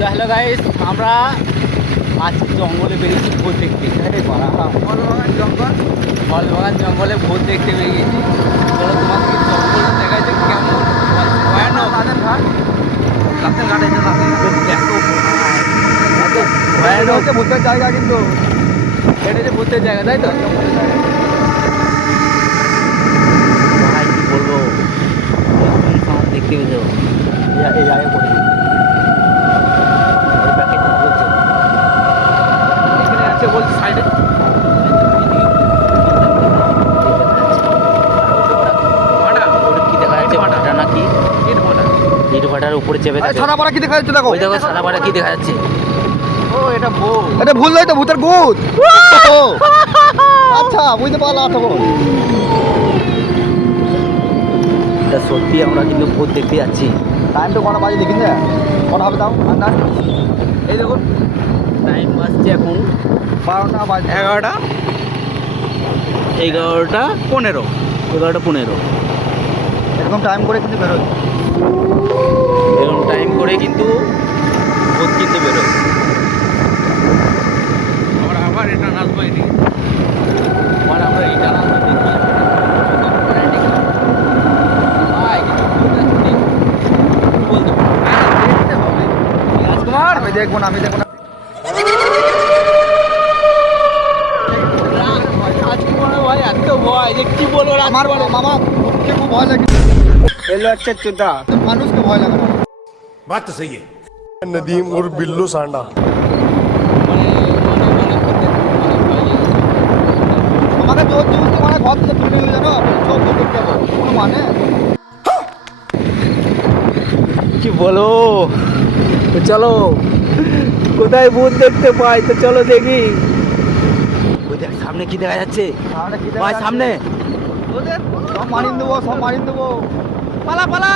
Hello guys, আমরা আজকে জঙ্গলে বেরিয়েছি ভূত দেখতে। ফলবাগান জঙ্গলে ভূত দেখতে বেরিয়েছি। চলো তোমাদেরকে জঙ্গলটা দেখাচ্ছে কেমন ভয়ানক। রাতের ঘাটে এত ভয়ানক ভূতের জায়গা, কিন্তু এটা যে ভূতের জায়গা, তাই তো? ভাই কি বলবো, দেখতে পেয়েছো এই জায়গায় পড়ে এখানে আছে বলছি সাইডে। ইটভাটার উপরে চেপে থাকে। সাদা পাড়া কি দেখা যাচ্ছে? দেখো ওই দেখো সাদা পাড়া কি দেখা যাচ্ছে। ও এটা ভূত। এটা ভুল নয় তো, ভূতের ভূত। ও, আচ্ছা বুঝতে পারলাম তখন। এটা সত্যি আমরা কিন্তু ভূত দেখতে যাচ্ছি। টাইম তো কটা বাজে দেখি না, কটা হবে তাও আন্দাজ? এই দেখুন টাইম বাজছে এখন 12টা বাজে। 11টা 11:15। 11:15। এরকম টাইম করে কিন্তু বেরোয়। এরকম টাইম করে কিন্তু ভূত কিন্তু বেরোয়। আমরা আবার রিটার্ন আসবো এদিকে। আমরা রিটার্ন আসবো দেখি। রাজকুমার আমি দেখবো না, আমি দেখবো না। রাজকুমার ভাই এত ভয় যে কি বলবো। আমার মামা ভূতকে খুব ভয় লাগে, এলো একটা চোদা। মানুষকে ভয় লাগে না। बात तो सही है। नदीम और बिल्लू सांडा। আমাকে জোর জবরদস্তি মানে ঘর থেকে তুলে নিয়ে জানো, সব ভূত দেখতে যাবো, কোনো মানে? কি বলো, তো চলো কোথায় ভূত দেখতে পাই, তো চলো দেখি। ওই দেখ সামনে কি দেখা যাচ্ছে সামনে কি দেখা ভাই, যাচ্ছে? সামনে সব মারিয়ে দেবো, সব মারিয়ে দেবো। পালা পালা।